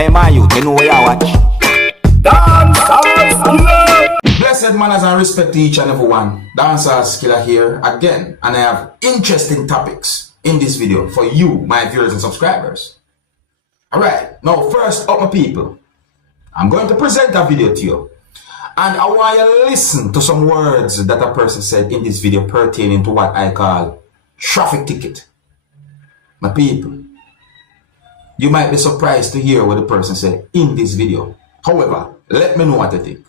Hey man, you know where you watch. Dancehall skilla. Blessed manners and respect to each and every one. Dancehall skilla here again, and I have interesting topics in this video for you, my viewers and subscribers. Alright, now first up my people, I'm going to present a video to you. And I want you to listen to some words that a person said in this video pertaining to what I call traffic ticket. My people, you might be surprised to hear what the person said in this video. However, let me know what you think.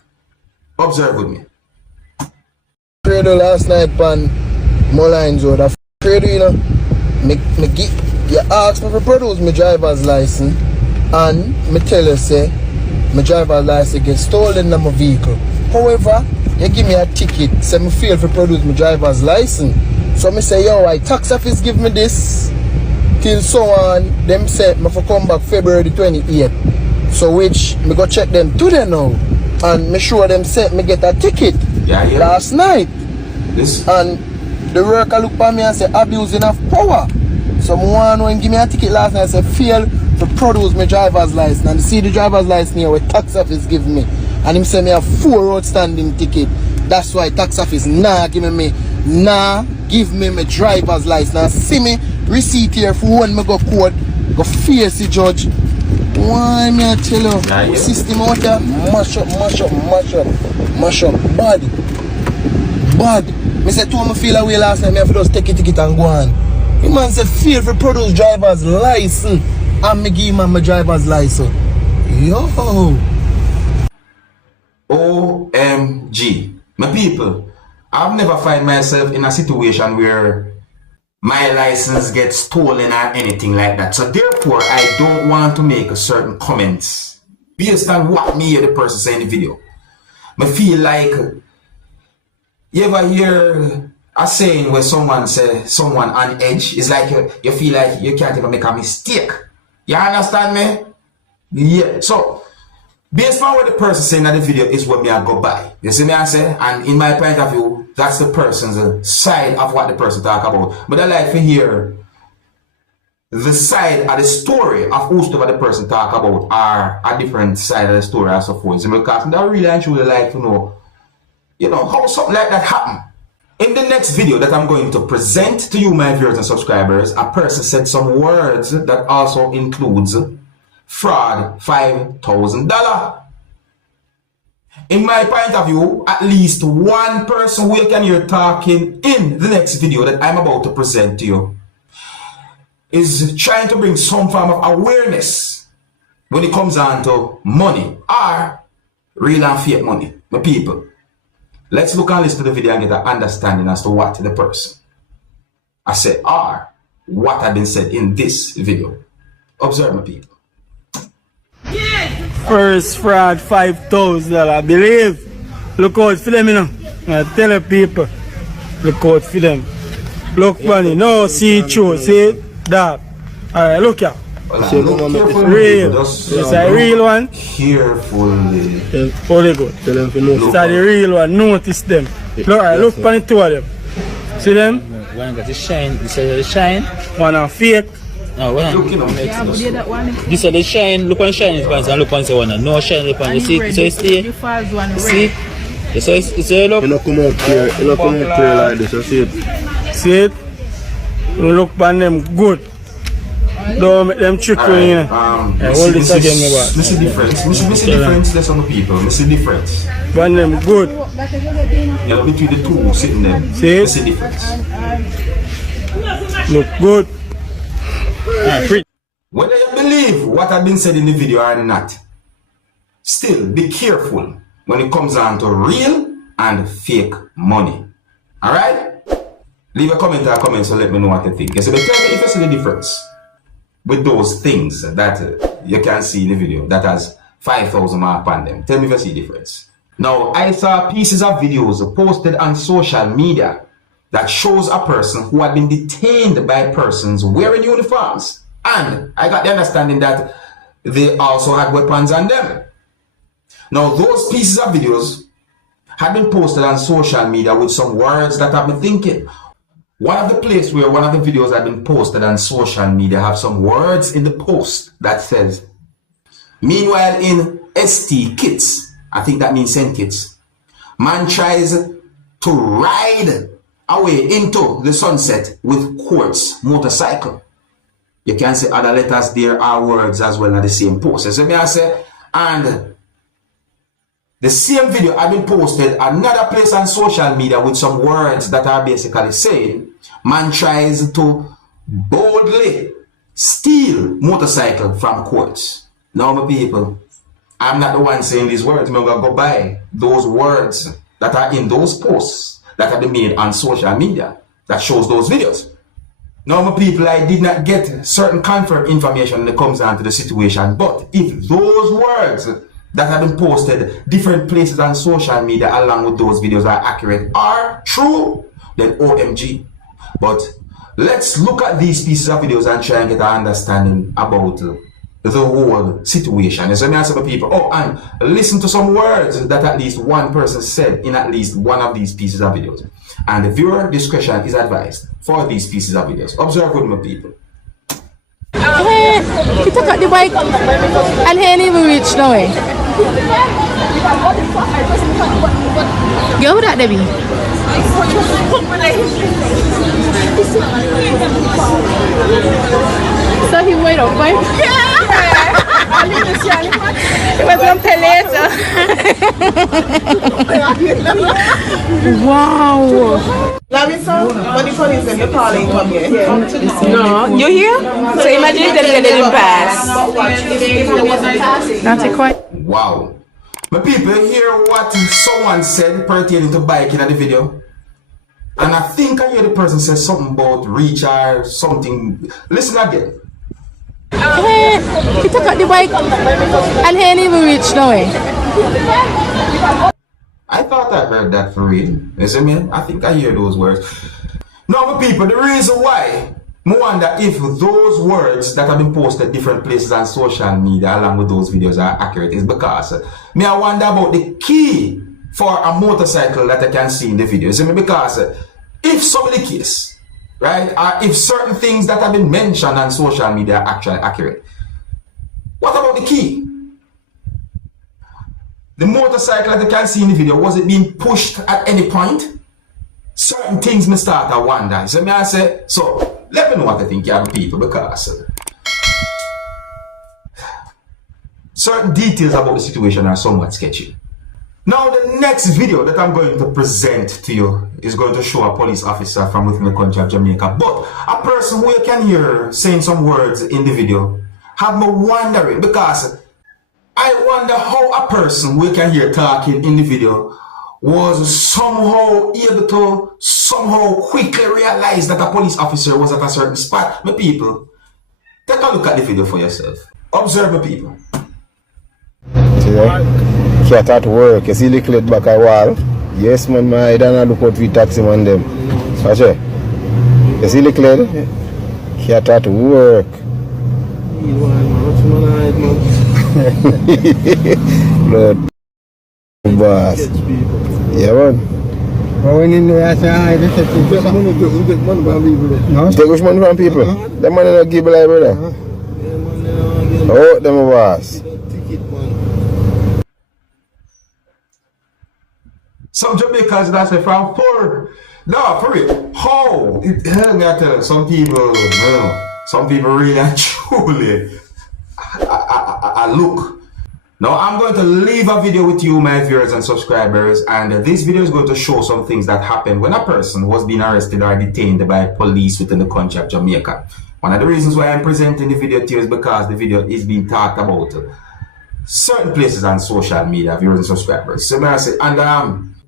Observe with me. Credo last night pan Mullines Road. Credo, you know, you asked me to produce my driver's license, and me tell you say my driver's license get stolen in my vehicle. However, you give me a ticket, say me fail to produce my driver's license. So me say, yo, I tax office give me this till so on. Them say me for come back February the 28th. So which me go check them today now, and me sure them said me get a ticket last night. And the worker look at me and say abusing of power. Someone when give me a ticket last night say fail to produce my driver's license, and see the driver's license here where tax office give me, and him say me have 4 outstanding ticket. That's why tax office give me my driver's license. Now see me receipt here for when me go court, go face the judge. Why me I tell you, system out there mash up, bad. Me say to me feel away last night, me have to just take a ticket and go on. The man said fail for produce driver's license, and me give him my driver's license. Yo. OMG. My people, I've never find myself in a situation where my license gets stolen or anything like that. So therefore, I don't want to make a certain comments based on what me or the person say in the video. I feel like, you ever hear a saying where someone say someone on edge? It's like you feel like you can't even make a mistake. You understand me? Yeah. So based on what the person saying in the video is what me I go by. You see me I say? And in my point of view, that's the person's side of what the person talk about. But I like to hear the side of the story of whosoever the person talk about, are a different side of the story as so forth. Because I really and truly like to know, you know, how something like that happen. In the next video that I'm going to present to you, my viewers and subscribers, a person said some words that also includes fraud $5,000. In my point of view, at least one person who you can hear talking in the next video that I'm about to present to you is trying to bring some form of awareness when it comes on to money, or real and fake money. My people, let's look and listen to the video and get an understanding as to what the person I said or what had been said in this video. Observe, my people. First fraud $5,000, I believe. Look out for them, you know. I tell the people, look out for them. Look funny, no see through, see that. Alright, look here. Real. It's a real one. Carefully. Very good. It's a real one, notice them. Look, alright, look for the two of them. See them? One got the shine, this is the shine. One are fake. No, this is the shine, look on the shine, and look on the one. No shine, look on the seat. So it's the see? So it's a look. You don't come out clear, you don't come out clear like this, you see it? See it? You look on them good. Don't make them trick you, you know. Hold this again, my boy. This is difference. This is difference. There's some people. This is difference. One them good. Yeah, between the two sitting there. See it? This is difference. Look good. Whether you believe what had been said in the video or not, still be careful when it comes on to real and fake money. Alright? Leave a comment or comment so let me know what you think. So tell me if you see the difference with those things that you can see in the video that has 5,000 mark on them. Tell me if you see the difference. Now, I saw pieces of videos posted on social media that shows a person who had been detained by persons wearing uniforms. And I got the understanding that they also had weapons on them. Now, those pieces of videos had been posted on social media with some words that I've been thinking. One of the places where one of the videos had been posted on social media have some words in the post that says, Meanwhile, in ST kits, I think that means St. Kitts, man tries to ride away into the sunset with Quartz motorcycle. You can see other letters there are words as well at the same post. So me I say, and the same video have been posted another place on social media with some words that are basically saying, man tries to boldly steal motorcycle from Quartz. Now my people, I'm not the one saying these words. I'm going to go by those words that are in those posts that have been made on social media that shows those videos. Now my people, I did not get certain confirmed information when it comes down to the situation, but if those words that have been posted different places on social media along with those videos are accurate, are true, then OMG. But let's look at these pieces of videos and try and get an understanding about the whole situation. So I say to people, oh, and listen to some words that at least one person said in at least one of these pieces of videos. And the viewer discretion is advised for these pieces of videos. Observe with my people. He took out the bike and he ain't even reached nowhere. Go with that, Debbie. So he wait up, right? He was going to pay later. Wow. Larissa, when the police and the calling come here. No, you here? So imagine if they didn't pass. Not quite. Wow. My people hear what someone said pertaining to biking in the video. And I think I hear the person say something about reach or something. Listen again. He took out the bike and he ain't even reached nowhere. I thought I heard that for real. You see me? I think I hear those words. Now, my people, the reason why I wonder if those words that have been posted different places on social media along with those videos are accurate is because I wonder about the key for a motorcycle that I can see in the video. You see me? Because if some of the case, right, or if certain things that have been mentioned on social media are actually accurate, what about the key? The motorcycle that you can see in the video, was it being pushed at any point? Certain things may start to wonder. So I say, so let me know what I think, young people, because certain details about the situation are somewhat sketchy. Now the next video that I'm going to present to you is going to show a police officer from within the country of Jamaica, but a person who you can hear saying some words in the video have me wondering, because I wonder how a person who you can hear talking in the video was somehow able to somehow quickly realize that a police officer was at a certain spot. My people, take a look at the video for yourself. Observe, my people. See, cat at work. You see the clip back a wall? Yes, man, I don't look out for taxi man them. Watch it. You see the clip? Cat at work. Lord, boss. Yeah, man. Take which money from people? Them money not give like brother. Oh, them boss. Some Jamaicans that say from poor. No, for real. How? I tell you, some people, some people really and truly look. Now I'm going to leave a video with you, my viewers and subscribers, and this video is going to show some things that happened when a person was being arrested or detained by police within the country of Jamaica. One of the reasons why I'm presenting the video to you is because the video is being talked about certain places on social media, viewers and subscribers. So I say, and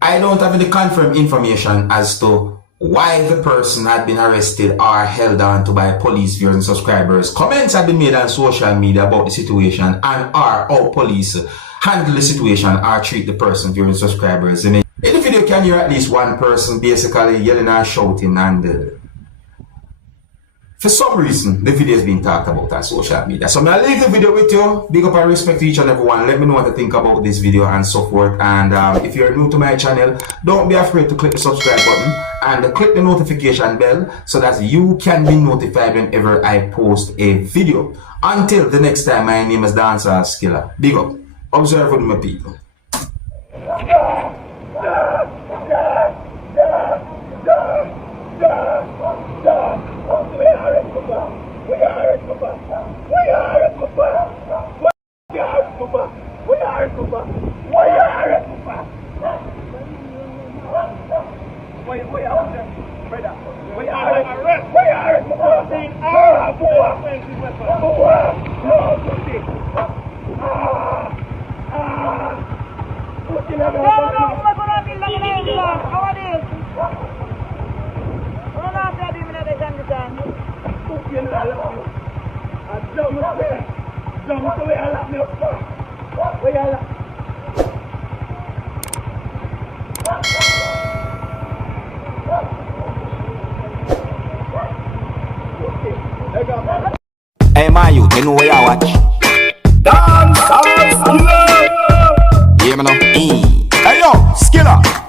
I don't have any confirmed information as to why the person had been arrested or held on to by police, viewers and subscribers. Comments have been made on social media about the situation and how police handle the situation or treat the person, viewers and subscribers. In the video you can hear at least one person basically yelling and shouting and for some reason, the video is being talked about on social media. So I'll leave the video with you. Big up and respect to each and everyone. Let me know what you think about this video and so forth. And if you're new to my channel, don't be afraid to click the subscribe button and click the notification bell so that you can be notified whenever I post a video. Until the next time, my name is Dancehall Skilla. Big up. Observe with my people. Hey man, you know where I watch. Dancehall, skilla. Yeah, man. Hey yo, skilla.